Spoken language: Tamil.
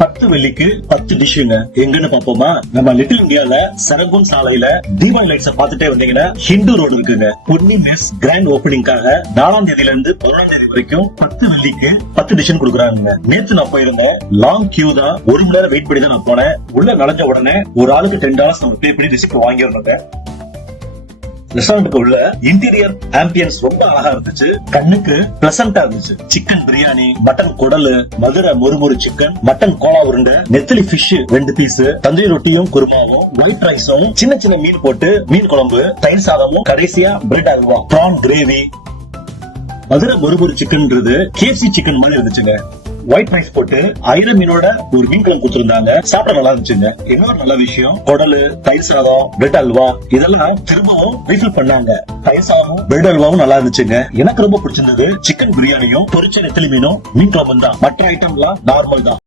பத்து வெள்ளிக்கு பத்து டிஷ்ஷுங்க. எங்கன்னு பாப்போமா நம்ம லிட்டில் இந்தியால சரகும் சாலையில தீபாவளி லைட்ஸ் பாத்துட்டே வந்தீங்கன்னா ஹிந்து ரோடு இருக்குங்க. பொன்னி மெஸ் கிராண்ட் ஓபனிங்காக நாலாம் தேதியில இருந்து பதினாம் தேதி வரைக்கும் பத்து வெள்ளிக்கு பத்து டிஷன் கொடுக்குறாங்க நேத்து நான் போயிருந்தேன். லாங் கியூ தான். ஒரு மணி நேரம் வெயிட் பண்ணி தான் நான் போனேன். உள்ள நுழைஞ்ச உடனே ஒரு ஆளுக்கு டென் டாலர்ஸ் நம்ம பே பண்ணி ரிசிப்ட் வாங்கியிருந்தாங்க. ரெஸ்டாரண்ட்டுக்கு உள்ள இன்டீரியர் ஆம்பியன்ஸ் ரொம்ப அழகா இருந்துச்சு. கண்ணுக்கு பிளசண்டா இருந்துச்சு. சிக்கன் பிரியாணி மட்டன் குடலு மதுரை முறுமுறு சிக்கன் மட்டன் கோலா உருண்டை நெத்திலி பிஷ் ரெண்டு பீஸ் தந்தூரி ரொட்டியும் குருமாவும் ஒயிட் ரைஸும் சின்ன சின்ன மீன் போட்டு மீன் குழம்பு தயிர் சாதமும் கடைசியா bread halwa prawn gravy Madurai முறுமுறு சிக்கன்ன்றது கேசி சிக்கன் மாதிரி இருந்துச்சுங்க. ஒயிட் ரைஸ் போட்டு ஐர மீனோட ஒரு மீன் குழம்பு கொடுத்திருந்தாங்க. சாப்பிட நல்லா இருந்துச்சுங்க. இன்னொரு நல்ல விஷயம் குடலு தயிர் சாதம் பிரெட் அல்வா இதெல்லாம் திரும்பவும் ரீஃபில் பண்ணாங்க. தயிர் சாதமும் பிரெட் அல்வாவும் நல்லா இருந்துச்சுங்க. எனக்கு ரொம்ப பிடிச்சிருந்தது சிக்கன் பிரியாணியும் பொரிச்ச நெத்திலி மீனும் மீன் குழம்பு தான். மற்ற ஐட்டம்லாம் நார்மல் தான்.